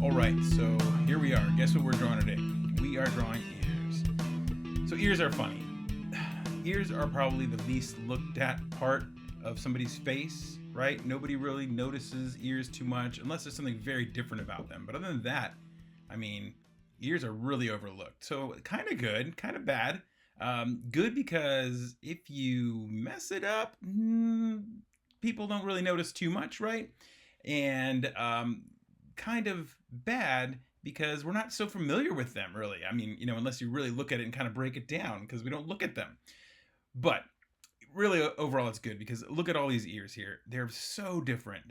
All right, so here we are. Guess what we're drawing today? We are drawing ears. So ears are funny. Ears are probably the least looked at part of somebody's face, right? Nobody really notices ears too much unless there's something very different about them. But other than that, I mean, ears are really overlooked. So kind of good, kind of bad. Good because if you mess it up, people don't really notice too much, right? And kind of bad because we're not so familiar with them, really. I mean, unless you really look at it and kind of break it down, because we don't look at them. But really, overall, it's good because look at all these ears here. They're so different.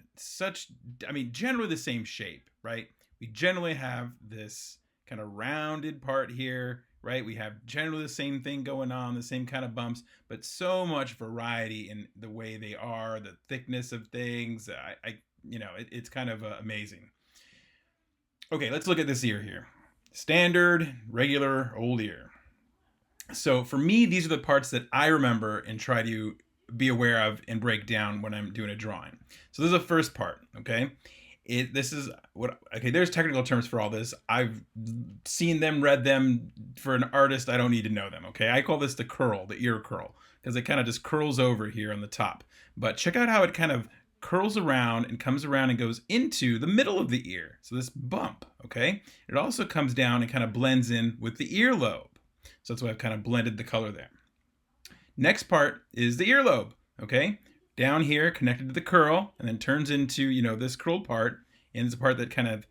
Generally the same shape, right? We generally have this kind of rounded part here, right? We have generally the same thing going on, the same kind of bumps, but so much variety in the way they are, the thickness of things. It's kind of amazing. Okay, let's look at this ear here. Standard, regular, old ear. So for me, these are the parts that I remember and try to be aware of and break down when I'm doing a drawing. So this is the first part, okay? There's technical terms for all this. I've seen them, read them. For an artist, I don't need to know them, okay? I call this the curl, the ear curl, because it kind of just curls over here on the top. But check out how it kind of curls around and comes around and goes into the middle of the ear. So this bump, okay? It also comes down and kind of blends in with the earlobe. So that's why I've kind of blended the color there. Next part is the earlobe, okay? Down here, connected to the curl, and then turns into, this curled part, and it's a part that kind of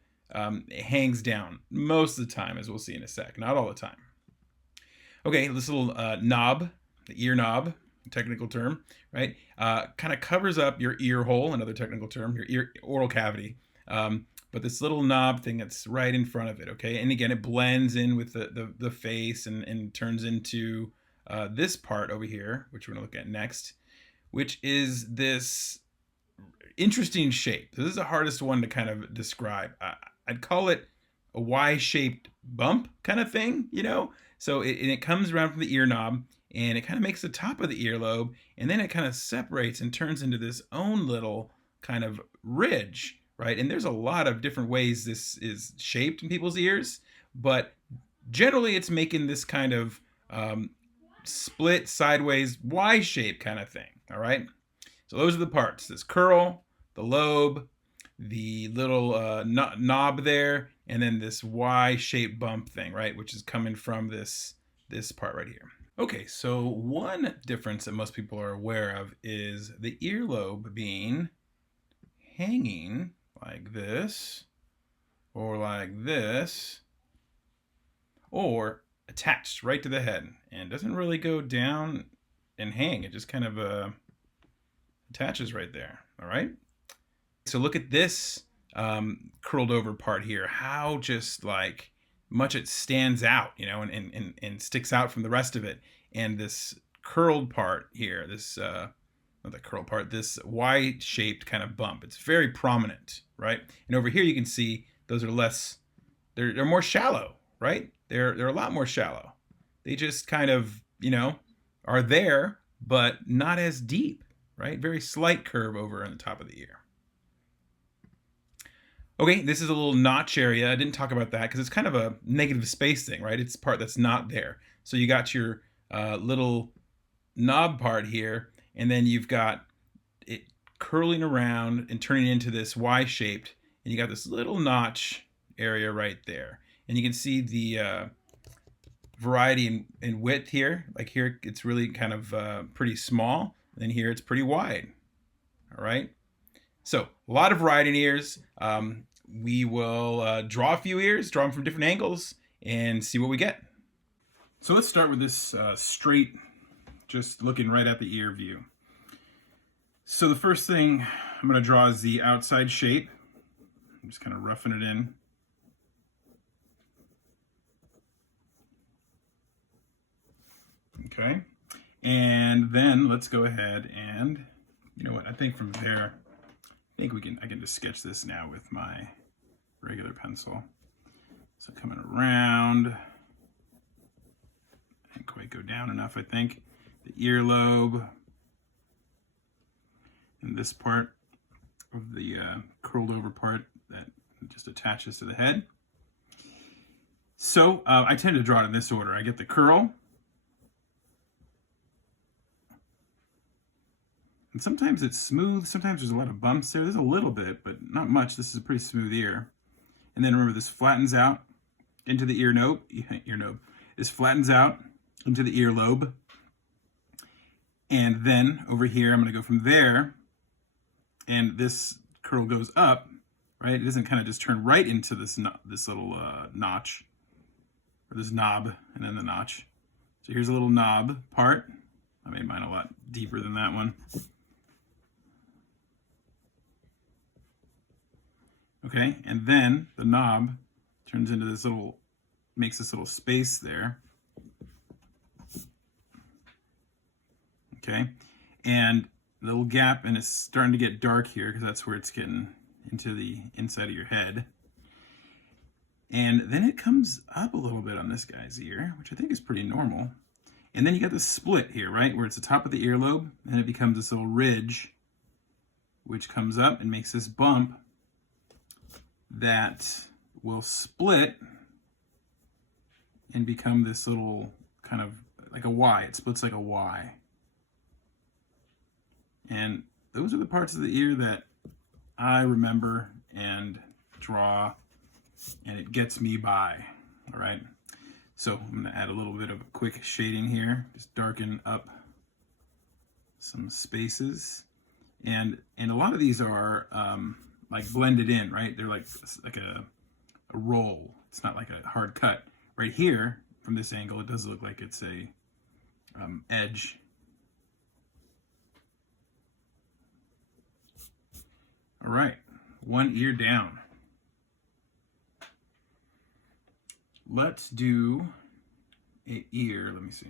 hangs down most of the time, as we'll see in a sec. Not all the time. Okay, this little knob, the ear knob, technical term, right? Kind of covers up your ear hole, another technical term, your ear oral cavity. But this little knob thing that's right in front of it, okay? And again, it blends in with the face and turns into this part over here, which we're gonna look at next, which is this interesting shape. This is the hardest one to kind of describe. I'd call it a Y-shaped bump kind of thing, So it comes around from the ear knob, and it kind of makes the top of the earlobe, and then it kind of separates and turns into this own little kind of ridge, right? And there's a lot of different ways this is shaped in people's ears, but generally it's making this kind of split sideways Y shape kind of thing, all right? So those are the parts: this curl, the lobe, the little knob there, and then this Y-shaped bump thing, right? Which is coming from this part right here. Okay, so one difference that most people are aware of is the earlobe being hanging like this, or like this, or attached right to the head, and doesn't really go down and hang. It just kind of attaches right there, all right? So look at this curled over part here, how just like much it stands out, and sticks out from the rest of it. And this curled part here, this not the curled part, this Y-shaped kind of bump, it's very prominent, right? And over here you can see those are less, they're more shallow, right? They're a lot more shallow. They just kind of, are there, but not as deep, right? Very slight curve over on the top of the ear. Okay, this is a little notch area. I didn't talk about that because it's kind of a negative space thing, right? It's a part that's not there. So you got your little knob part here, and then you've got it curling around and turning into this Y-shaped, and you got this little notch area right there. And you can see the variety in width here. Like here, it's really kind of pretty small, and then here it's pretty wide. All right. So a lot of variety in ears. We will draw a few ears, draw them from different angles, and see what we get. So let's start with this straight, just looking right at the ear view. So the first thing I'm going to draw is the outside shape. I'm just kind of roughing it in. Okay. And then let's go ahead and, I think from there, I can just sketch this now with my regular pencil. So coming around, I didn't quite go down enough, I think. The earlobe, and this part of the curled over part that just attaches to the head. So I tend to draw it in this order. I get the curl, and sometimes it's smooth, sometimes there's a lot of bumps there. There's a little bit, but not much. This is a pretty smooth ear. And then remember, this flattens out into the earlobe. This flattens out into the earlobe. And then over here, I'm going to go from there, and this curl goes up, right? It doesn't kind of just turn right into this little notch, or this knob, and then the notch. So here's a little knob part. I made mine a lot deeper than that one. Okay, and then the knob turns into this little, makes this little space there. Okay, and the little gap, and it's starting to get dark here because that's where it's getting into the inside of your head. And then it comes up a little bit on this guy's ear, which I think is pretty normal. And then you got this split here, right, where it's the top of the earlobe, and it becomes this little ridge, which comes up and makes this bump that will split and become this little kind of like a Y. It splits like a Y. And those are the parts of the ear that I remember and draw, and it gets me by. All right. So I'm going to add a little bit of quick shading here, just darken up some spaces. And a lot of these are like blended in, right? They're like a roll. It's not like a hard cut. Right here, from this angle, it does look like it's a edge. All right, one ear down. Let's do an ear. Let me see.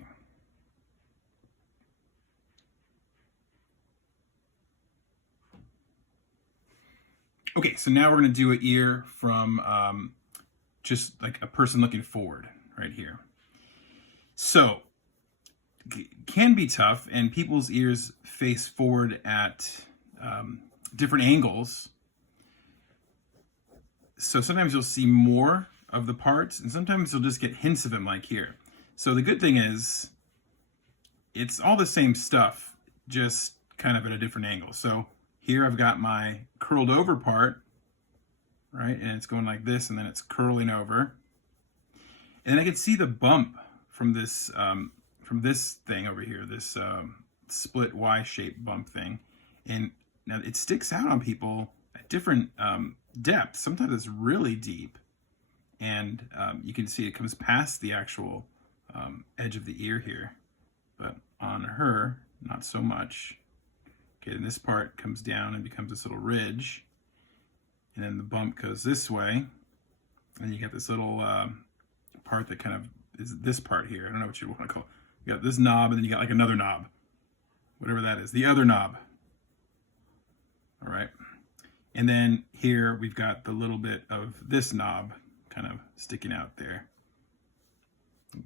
Okay, so now we're going to do an ear from just like a person looking forward right here. So it can be tough, and people's ears face forward at different angles. So sometimes you'll see more of the parts, and sometimes you'll just get hints of them like here. So the good thing is it's all the same stuff, just kind of at a different angle. So here I've got my curled over part, right? And it's going like this, and then it's curling over. And I can see the bump from this thing over here, this split Y-shaped bump thing. And now it sticks out on people at different depths. Sometimes it's really deep, and you can see it comes past the actual edge of the ear here. But on her, not so much. Okay, and this part comes down and becomes this little ridge, and then the bump goes this way, and you get this little part that kind of is this part here. I don't know what you want to call it. You got this knob, and then you got like another knob, whatever that is, the other knob. All right, and then here we've got the little bit of this knob kind of sticking out there. All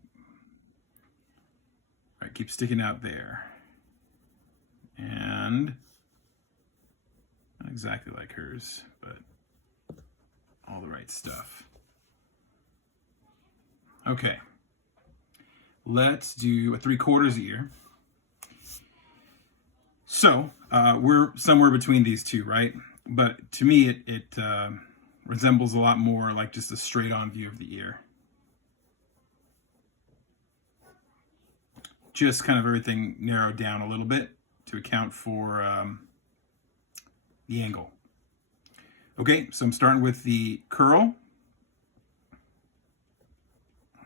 right, keep sticking out there. And not exactly like hers, but all the right stuff. Okay, let's do a 3/4 ear. So we're somewhere between these two, right? But to me, it resembles a lot more like just a straight-on view of the ear. Just kind of everything narrowed down a little bit to account for the angle. Okay, so I'm starting with the curl.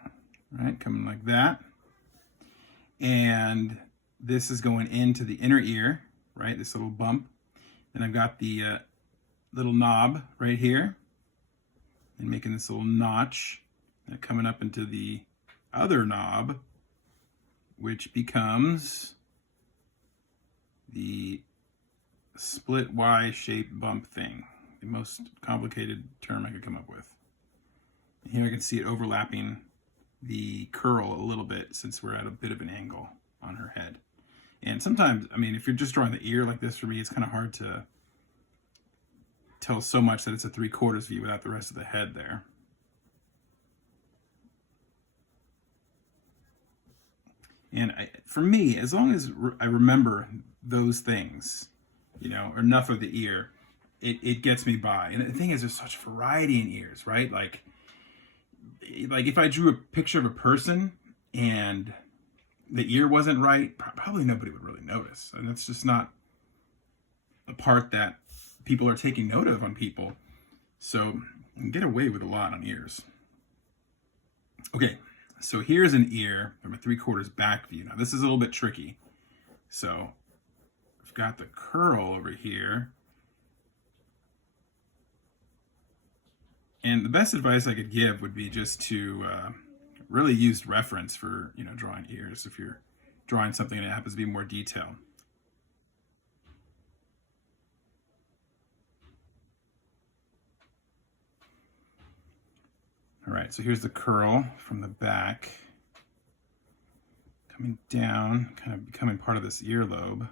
All right, coming like that. And this is going into the inner ear, right? This little bump. Then I've got the little knob right here, and making this little notch, and coming up into the other knob, which becomes the split Y-shaped bump thing. The most complicated term I could come up with. And here I can see it overlapping the curl a little bit, since we're at a bit of an angle on her head. And sometimes, I mean, if you're just drawing the ear like this, for me, it's kind of hard to tell so much that it's a 3/4 view without the rest of the head there. And for me, as long as I remember those things, you know, or enough of the ear, it gets me by. And the thing is, there's such variety in ears, right? Like if I drew a picture of a person and the ear wasn't right, probably nobody would really notice. And that's just not the part that people are taking note of on people. So you can get away with a lot on ears. Okay, so here's an ear from a 3/4 back view. Now this is a little bit tricky. So I've got the curl over here. And the best advice I could give would be just to really use reference for, you know, drawing ears if you're drawing something that happens to be more detailed. All right, so here's the curl from the back, coming down, kind of becoming part of this earlobe.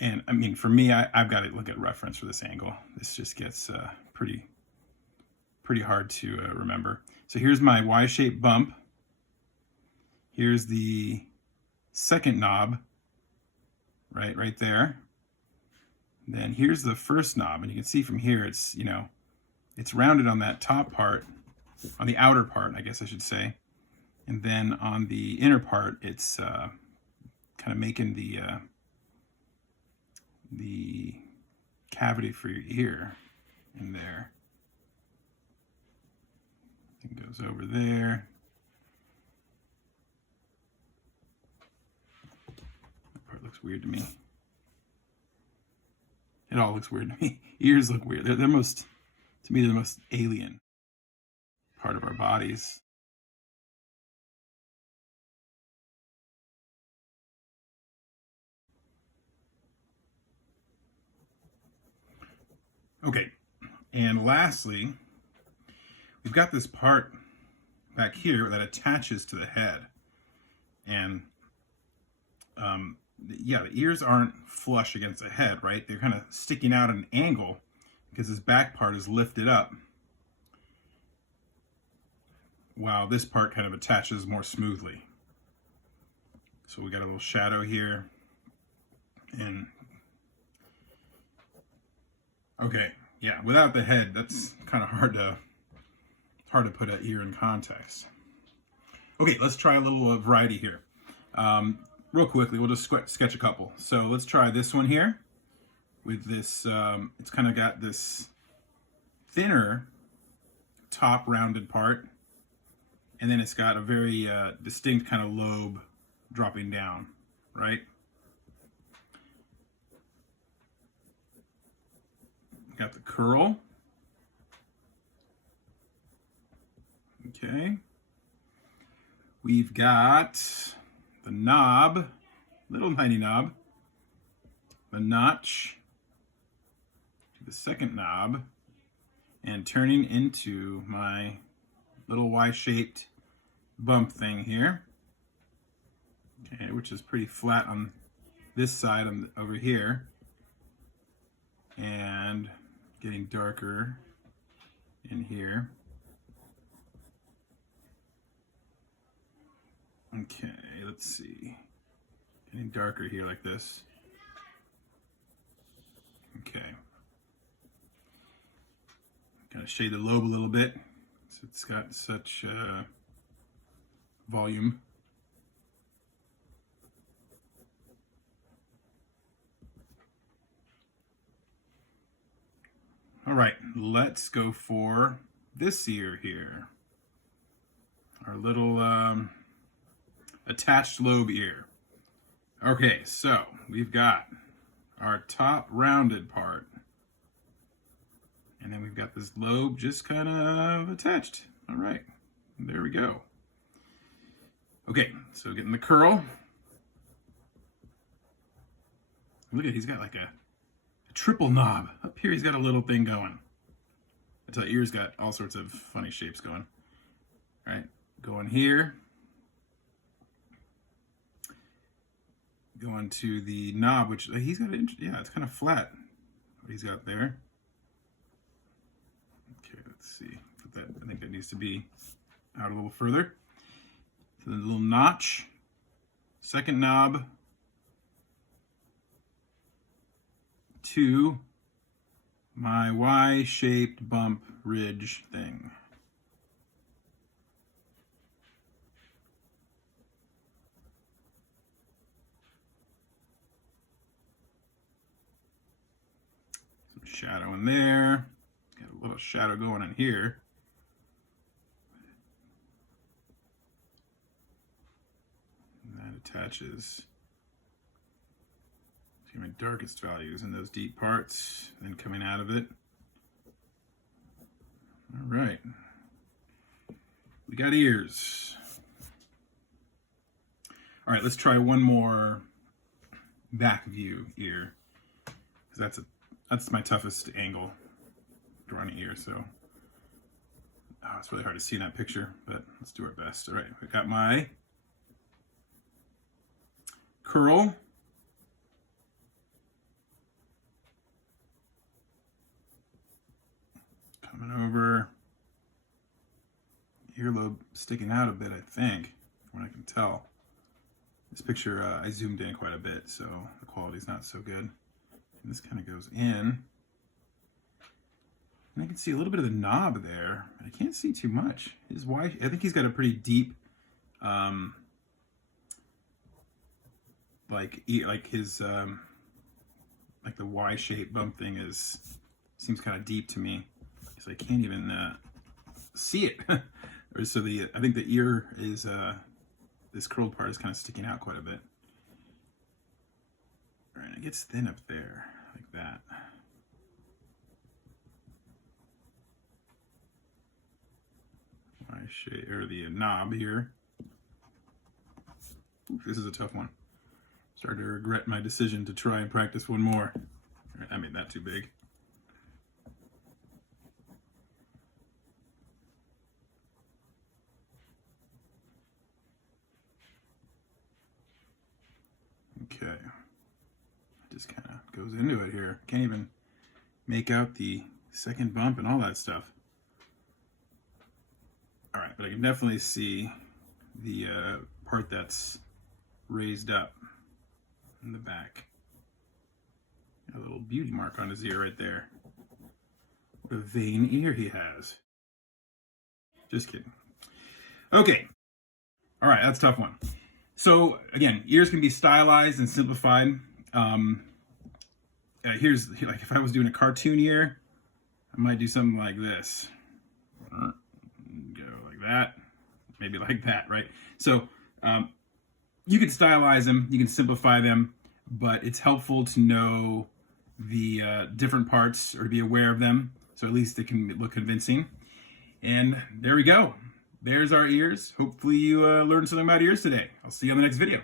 And I mean, for me, I've got to look at reference for this angle. This just gets pretty hard to remember. So here's my Y-shaped bump. Here's the second knob, right there. Then here's the first knob, and you can see from here, it's, you know, it's rounded on that top part, on the outer part, I guess I should say. And then on the inner part, it's kind of making the cavity for your ear in there. It goes over there. That part looks weird to me. It all looks weird to me. Ears look weird. They're the most, to me, they're the most alien part of our bodies. Okay, and lastly, we've got this part back here that attaches to the head. And yeah, the ears aren't flush against the head, right? They're kind of sticking out at an angle because this back part is lifted up, while this part kind of attaches more smoothly. So we got a little shadow here. And okay, yeah, without the head, that's kind of hard to put an ear in context. Okay, let's try a little variety here. Real quickly, we'll just sketch a couple. So let's try this one here with this, it's kind of got this thinner top rounded part, and then it's got a very distinct kind of lobe dropping down, right? Got the curl. Okay. We've got the knob, little tiny knob, the notch, the second knob, and turning into my little Y-shaped bump thing here. Okay, which is pretty flat on this side over here, and getting darker in here. Okay, let's see. Getting darker here like this. Okay. Kind of shade the lobe a little bit, so it's got such volume. All right, let's go for this ear here. Our little attached lobe ear. Okay, so we've got our top rounded part, and then we've got this lobe just kind of attached. All right, there we go. Okay, so getting the curl. Look at, he's got like a triple knob. Up here he's got a little thing going. I tell you, ear's got all sorts of funny shapes going. All right, going here. Going to the knob, which he's got, yeah, it's kind of flat, what he's got there. Okay, let's see. Put that, I think that needs to be out a little further. So the little notch, second knob to my Y-shaped bump ridge thing. Some shadow in there. Got a little shadow going in here. And that attaches to my darkest values in those deep parts, and then coming out of it. All right. We got ears. All right, let's try one more back view ear, because that's my toughest angle drawing an ear. So it's really hard to see in that picture, but let's do our best. All right, we got my curl. Coming over, earlobe sticking out a bit, I think, from what I can tell. This picture, I zoomed in quite a bit, so the quality's not so good. And this kind of goes in. And I can see a little bit of the knob there. I can't see too much. His Y, I think he's got a pretty deep, like his, like the Y-shaped bump thing seems kind of deep to me. So I can't even see it. So I think the ear is, this curled part is kind of sticking out quite a bit. All right, it gets thin up there, like that. Or the knob here. Ooh, this is a tough one. Started to regret my decision to try and practice one more. All right, I made that too big. Okay, it just kind of goes into it here. Can't even make out the second bump and all that stuff. All right, but I can definitely see the part that's raised up in the back. A little beauty mark on his ear right there. What a vain ear he has. Just kidding. Okay. All right, that's a tough one. So again, ears can be stylized and simplified. Here's, like, if I was doing a cartoon ear, I might do something like this. Go like that, maybe like that, right? So you can stylize them, you can simplify them, but it's helpful to know the different parts, or to be aware of them, so at least it can look convincing. And there we go. There's our ears. Hopefully you learned something about ears today. I'll see you on the next video.